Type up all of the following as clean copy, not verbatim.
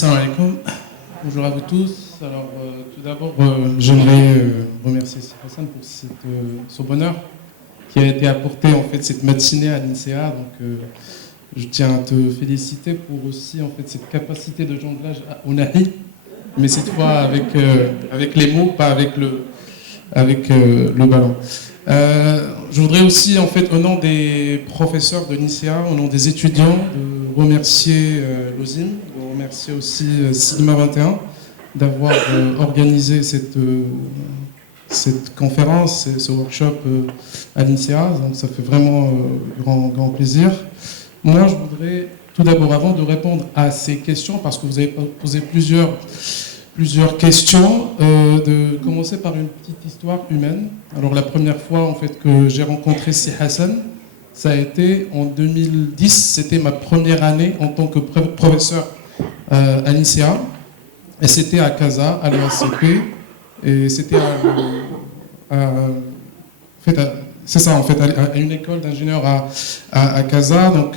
Salam alaikum. Bonjour à vous tous. Alors, tout d'abord, j'aimerais remercier Hassan pour ce bonheur qui a été apporté en fait cette matinée à l'INSEA. Donc, je tiens à te féliciter pour aussi en fait cette capacité de jonglage au nahi, mais cette fois avec les mots, pas avec le ballon. Je voudrais aussi en fait au nom des professeurs de l'INSEA, au nom des étudiants, de remercier l'OSIM, de remercier aussi Sigma 21 d'avoir organisé cette conférence, ce workshop à l'INSEA. Donc ça fait vraiment grand plaisir. Moi, je voudrais tout d'abord, avant de répondre à ces questions, parce que vous avez posé plusieurs questions, de commencer par une petite histoire humaine. Alors la première fois en fait que j'ai rencontré Si Hassan, ça a été en 2010. C'était ma première année en tant que professeur à l'INSEA, et c'était à Casa, à l'ESCP, et c'était c'est ça en fait, à une école d'ingénieurs à Casa. Donc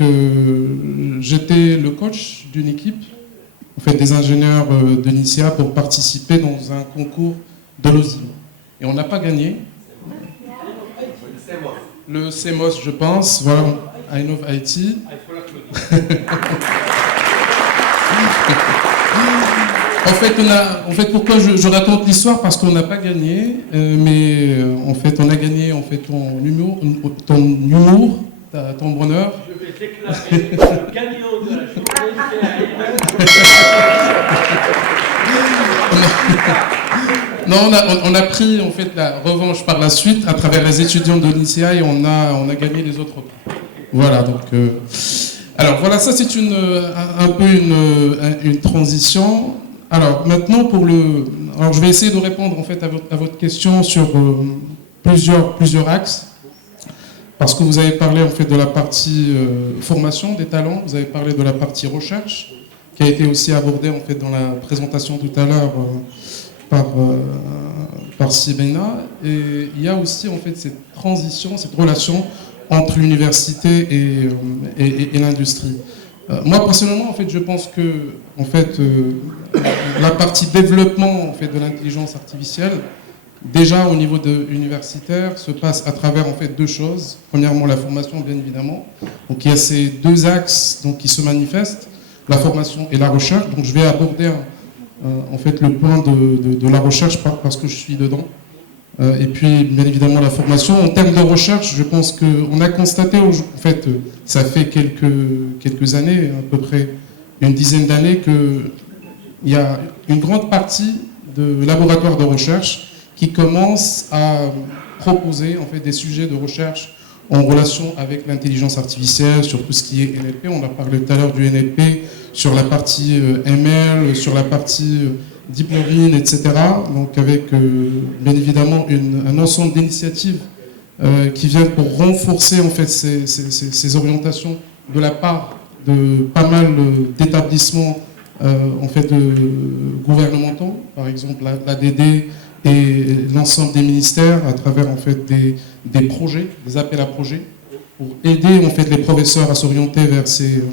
j'étais le coach d'une équipe, en fait, des ingénieurs de l'INSEA pour participer dans un concours de l'OSIM. Et on n'a pas gagné. Le CMOS, je pense. Voilà, Innov IT. En fait, pourquoi je raconte l'histoire? Parce qu'on n'a pas gagné, mais en fait, on a gagné en fait ton humour, ton bonheur. Je vais déclarer gagnant de la journée. Non, on a pris en fait la revanche par la suite à travers les étudiants de l'INSEA, et on a gagné les autres points. Voilà, donc alors voilà, ça c'est un peu une transition. Alors maintenant alors je vais essayer de répondre en fait à votre question sur plusieurs axes, parce que vous avez parlé en fait de la partie formation des talents, vous avez parlé de la partie recherche qui a été aussi abordée en fait dans la présentation tout à l'heure par Sibena, et il y a aussi en fait cette transition, cette relation entre l'université et l'industrie. Moi personnellement en fait je pense que en fait la partie développement en fait de l'intelligence artificielle déjà au niveau universitaire se passe à travers en fait deux choses. Premièrement la formation bien évidemment. Donc il y a ces deux axes donc qui se manifestent, la formation et la recherche. Donc je vais aborder en fait le point de la recherche parce que je suis dedans. Et puis bien évidemment la formation. En termes de recherche, je pense qu'on a constaté, en fait ça fait quelques années, à peu près une dizaine d'années, qu'il y a une grande partie de laboratoires de recherche qui commencent à proposer en fait des sujets de recherche en relation avec l'intelligence artificielle, sur tout ce qui est NLP. On a parlé tout à l'heure du NLP, sur la partie ML, sur la partie Deep Learning, etc. Donc avec bien évidemment un ensemble d'initiatives qui viennent pour renforcer en fait ces orientations de la part de pas mal d'établissements en fait gouvernementaux, par exemple l'ADD et l'ensemble des ministères à travers en fait des projets, des appels à projets pour aider en fait les professeurs à s'orienter vers ces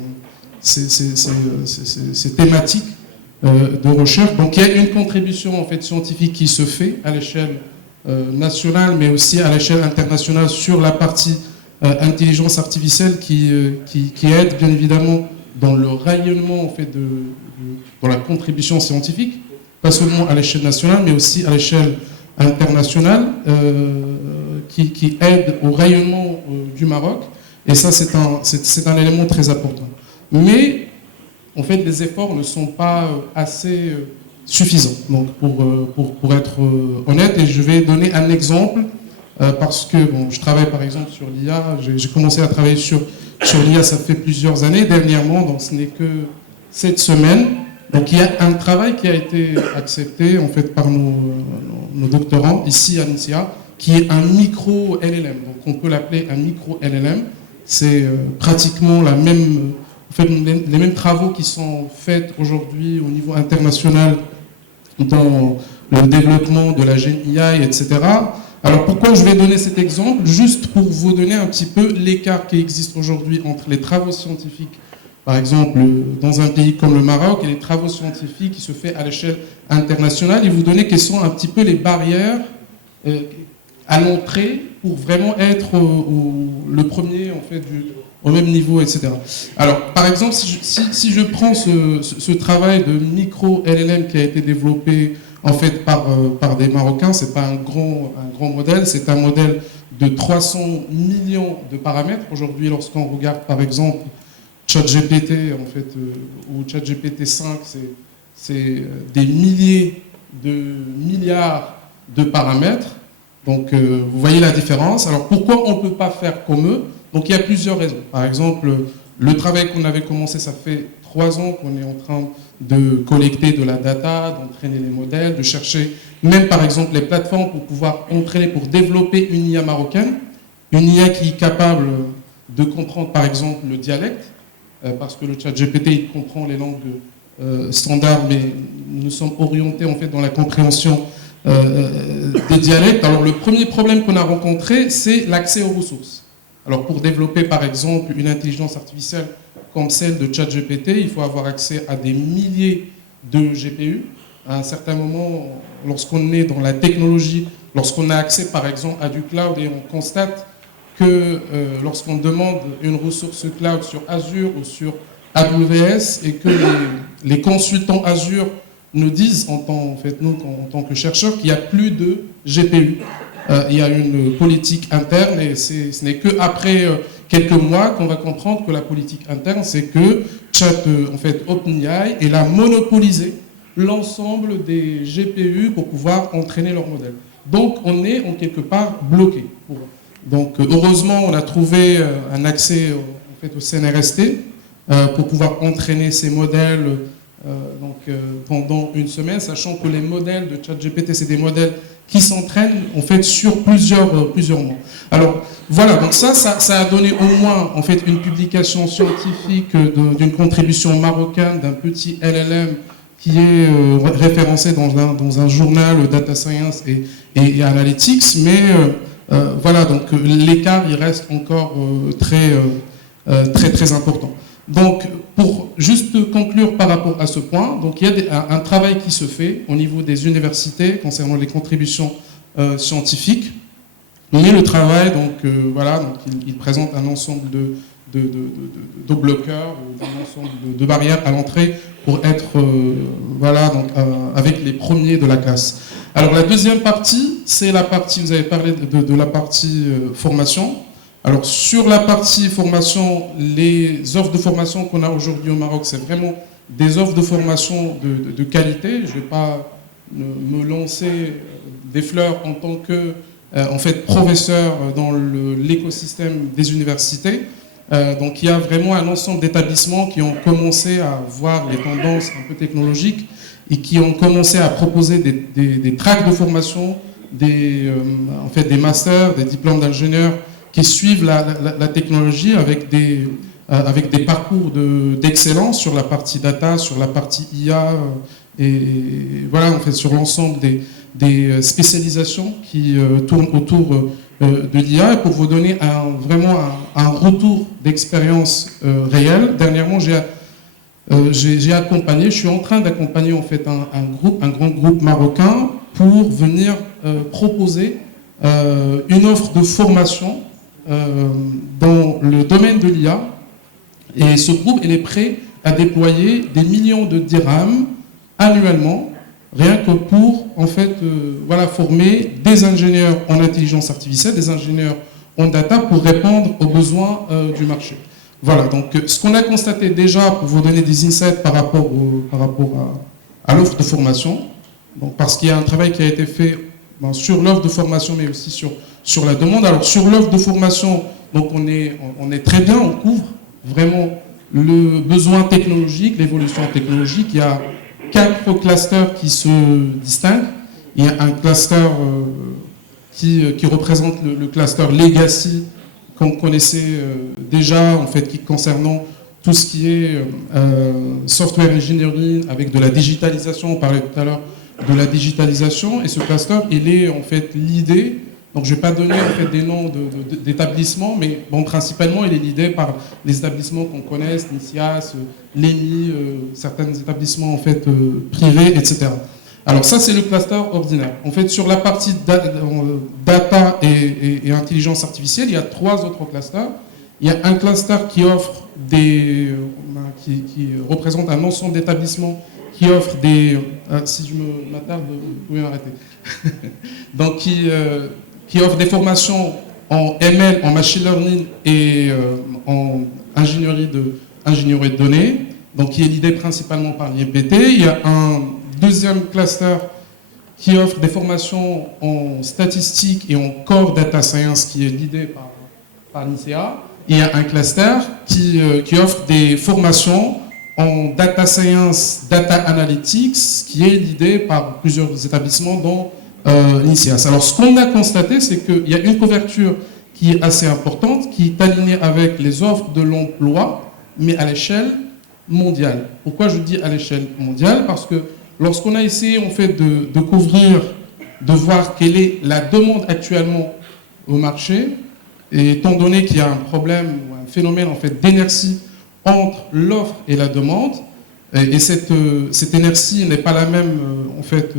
thématiques de recherche. Donc il y a une contribution en fait scientifique qui se fait à l'échelle nationale, mais aussi à l'échelle internationale sur la partie intelligence artificielle qui aide bien évidemment dans le rayonnement en fait dans la contribution scientifique, pas seulement à l'échelle nationale, mais aussi à l'échelle internationale, qui aide au rayonnement du Maroc. Et ça c'est un élément très important. Mais en fait, les efforts ne sont pas assez suffisants. Donc, pour être honnête, et je vais donner un exemple, parce que je travaille par exemple sur l'IA. J'ai commencé à travailler sur l'IA, ça fait plusieurs années. Dernièrement, donc ce n'est que cette semaine. Donc, il y a un travail qui a été accepté en fait par nos doctorants ici à l'INSEA, qui est un micro-LLM. Donc, on peut l'appeler un micro-LLM. C'est pratiquement les mêmes travaux qui sont faits aujourd'hui au niveau international dans le développement de la GenAI, etc. Alors pourquoi je vais donner cet exemple? Juste pour vous donner un petit peu l'écart qui existe aujourd'hui entre les travaux scientifiques par exemple, dans un pays comme le Maroc, et les travaux scientifiques qui se font à l'échelle internationale, et vous donner quelles sont un petit peu les barrières à l'entrée pour vraiment être le premier en fait, au même niveau, etc. Alors, par exemple, si je prends ce travail de micro-LLM qui a été développé en fait par des Marocains, c'est pas un grand modèle, c'est un modèle de 300 millions de paramètres. Aujourd'hui, lorsqu'on regarde par exemple ChatGPT en fait, ou ChatGPT 5, c'est des milliers de milliards de paramètres. Donc, vous voyez la différence. Alors, pourquoi on ne peut pas faire comme eux? Donc, il y a plusieurs raisons. Par exemple, le travail qu'on avait commencé, ça fait 3 ans qu'on est en train de collecter de la data, d'entraîner les modèles, de chercher même, par exemple, les plateformes pour pouvoir entraîner, pour développer une IA marocaine, une IA qui est capable de comprendre, par exemple, le dialecte, parce que le chat GPT, il comprend les langues standards, mais nous sommes orientés, en fait, dans la compréhension des dialectes. Alors, le premier problème qu'on a rencontré, c'est l'accès aux ressources. Alors, pour développer, par exemple, une intelligence artificielle comme celle de ChatGPT, il faut avoir accès à des milliers de GPU. À un certain moment, lorsqu'on est dans la technologie, lorsqu'on a accès, par exemple, à du cloud et on constate que lorsqu'on demande une ressource cloud sur Azure ou sur AWS et que les consultants Azure nous disent, en tant que chercheurs, qu'il n'y a plus de GPU. Il y a une politique interne et ce n'est qu'après quelques mois qu'on va comprendre que la politique interne, c'est que OpenAI, elle a monopolisé l'ensemble des GPU pour pouvoir entraîner leur modèle. Donc, on est en quelque part bloqué. Donc, heureusement, on a trouvé un accès au CNRST pour pouvoir entraîner ces modèles pendant une semaine, sachant que les modèles de ChatGPT, c'est des modèles qui s'entraînent en fait sur plusieurs mois. Alors voilà, donc ça a donné au moins en fait une publication scientifique d'une contribution marocaine d'un petit LLM qui est référencé dans un journal Data Science et Analytics, mais voilà, donc l'écart il reste encore très important. Donc, pour juste conclure par rapport à ce point, donc il y a un travail qui se fait au niveau des universités concernant les contributions scientifiques, mais le travail, voilà, donc il présente un ensemble de bloqueurs, un ensemble de barrières à l'entrée pour être, voilà, donc avec les premiers de la classe. Alors la deuxième partie, c'est la partie, vous avez parlé de la partie formation. Alors, sur la partie formation, les offres de formation qu'on a aujourd'hui au Maroc, c'est vraiment des offres de formation de qualité. Je ne vais pas me lancer des fleurs en tant que professeur dans l'écosystème des universités. Donc, il y a vraiment un ensemble d'établissements qui ont commencé à voir les tendances un peu technologiques et qui ont commencé à proposer des tracks de formation, des masters, des diplômes d'ingénieurs qui suivent la technologie avec des parcours d'excellence sur la partie data, sur la partie IA, et voilà, en fait, sur l'ensemble des spécialisations qui tournent autour de l'IA. Et pour vous donner vraiment un retour d'expérience réelle, dernièrement, j'ai accompagné, je suis en train d'accompagner en fait un grand groupe marocain pour venir proposer une offre de formation dans le domaine de l'IA, et ce groupe il est prêt à déployer des millions de dirhams annuellement rien que pour en fait voilà, former des ingénieurs en intelligence artificielle, des ingénieurs en data pour répondre aux besoins du marché. Voilà, donc ce qu'on a constaté déjà, pour vous donner des insights par rapport à l'offre de formation, donc parce qu'il y a un travail qui a été fait sur l'offre de formation mais aussi sur la demande. Alors sur l'offre de formation, donc on est très bien, on couvre vraiment le besoin technologique, l'évolution technologique. Il y a 4 clusters qui se distinguent. Il y a un cluster qui représente le cluster Legacy qu'on connaissait déjà, en fait, qui concernant tout ce qui est software engineering avec de la digitalisation. On parlait tout à l'heure de la digitalisation, et ce cluster, il est en fait l'idée Donc je ne vais pas donner en fait, des noms d'établissements, mais bon, principalement il est l'idée par les établissements qu'on connaît, NICIAS, l'EMI, certains établissements en fait, privés, etc. Alors ça c'est le cluster ordinaire. En fait sur la partie data et intelligence artificielle, il y a 3 autres clusters. Il y a un cluster qui offre qui représente un ensemble d'établissements qui offrent des... si je m'attarde, vous pouvez m'arrêter. Donc qui offre des formations en ML, en machine learning et en ingénierie de données, donc qui est l'idée principalement par l'IMPT. Il y a un deuxième cluster qui offre des formations en statistiques et en core data science, qui est l'idée par l'ICA. Il y a un cluster qui offre des formations en data science, data analytics, qui est l'idée par plusieurs établissements dont l'INSEAD. Alors ce qu'on a constaté, c'est qu'il y a une couverture qui est assez importante, qui est alignée avec les offres de l'emploi, mais à l'échelle mondiale. Pourquoi je dis à l'échelle mondiale? Parce que lorsqu'on a essayé en fait, de couvrir, de voir quelle est la demande actuellement au marché, et étant donné qu'il y a un problème ou un phénomène en fait, d'inertie entre l'offre et la demande, et cette inertie n'est pas la même en fait,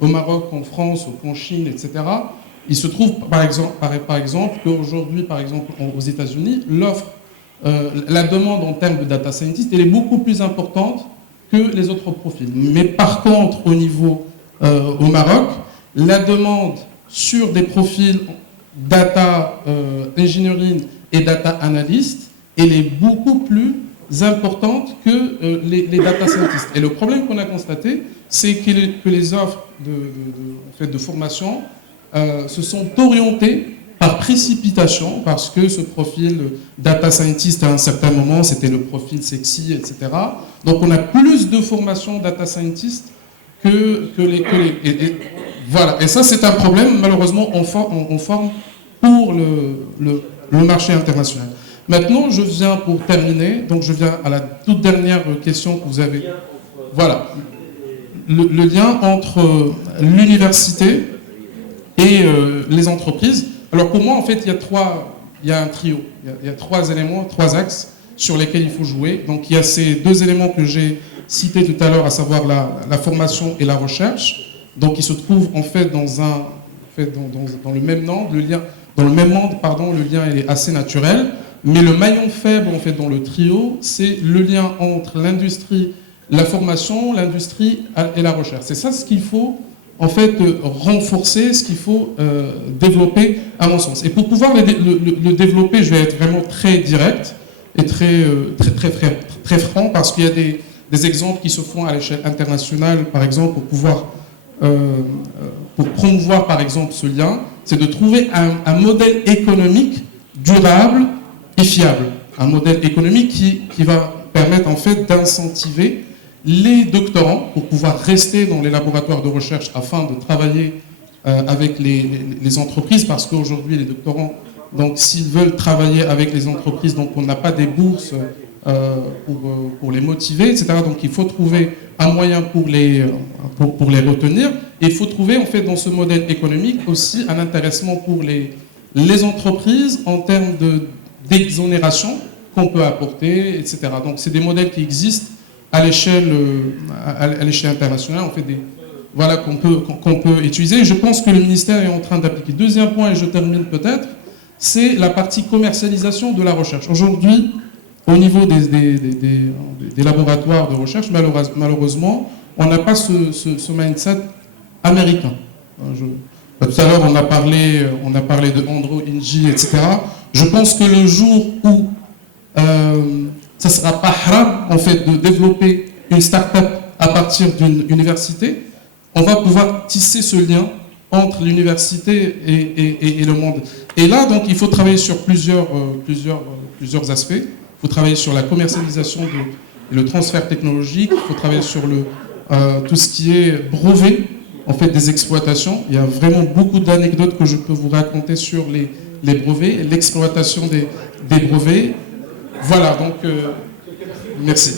au Maroc, en France, qu'en Chine, etc. Il se trouve par exemple qu'aujourd'hui, par exemple, aux États-Unis, l'offre, la demande en termes de data scientist, elle est beaucoup plus importante que les autres profils. Mais par contre, au Maroc, la demande sur des profils data engineering et data analyst, elle est beaucoup plus importante que les data scientists. Et le problème qu'on a constaté, c'est que les offres de formation se sont orientées par précipitation, parce que ce profil data scientist à un certain moment, c'était le profil sexy, etc. Donc on a plus de formation data scientist que les... Voilà, et ça c'est un problème, malheureusement, on forme pour le marché international. Maintenant, je viens pour terminer, donc je viens à la toute dernière question que vous avez. Voilà, le lien entre l'université et les entreprises. Alors pour moi, en fait, il y a un trio, il y a 3 éléments, 3 axes sur lesquels il faut jouer. Donc il y a ces 2 éléments que j'ai cités tout à l'heure, à savoir la formation et la recherche. Donc ils se trouvent en fait dans le même monde, le lien il est assez naturel. Mais le maillon faible en fait dans le trio, c'est le lien entre l'industrie, la formation, l'industrie et la recherche. C'est ça ce qu'il faut en fait renforcer, ce qu'il faut développer à mon sens. Et pour pouvoir le développer, je vais être vraiment très direct et très franc, parce qu'il y a des exemples qui se font à l'échelle internationale, par exemple, pour promouvoir par exemple ce lien, c'est de trouver un modèle économique durable et fiable. Un modèle économique qui va permettre en fait d'incentiver les doctorants pour pouvoir rester dans les laboratoires de recherche afin de travailler avec les entreprises, parce qu'aujourd'hui les doctorants, donc s'ils veulent travailler avec les entreprises, donc on n'a pas des bourses pour les motiver, etc. Donc il faut trouver un moyen pour les retenir, et il faut trouver en fait dans ce modèle économique aussi un intéressement pour les entreprises en termes d'exonération qu'on peut apporter, etc. Donc c'est des modèles qui existent à l'échelle internationale, en fait voilà, qu'on peut utiliser. Et je pense que le ministère est en train d'appliquer. Deuxième point, et je termine peut-être, c'est la partie commercialisation de la recherche. Aujourd'hui, au niveau des laboratoires de recherche, malheureusement, on n'a pas ce mindset américain. Tout à l'heure, on a parlé de Andrew Ng, etc. Je pense que le jour où ça ne sera pas haram en fait, de développer une start-up à partir d'une université, on va pouvoir tisser ce lien entre l'université et le monde. Et là, donc, il faut travailler sur plusieurs aspects. Il faut travailler sur la commercialisation et le transfert technologique. Il faut travailler sur tout ce qui est brevet, en fait, des exploitations. Il y a vraiment beaucoup d'anecdotes que je peux vous raconter sur les brevets, l'exploitation des brevets. Voilà, donc, merci.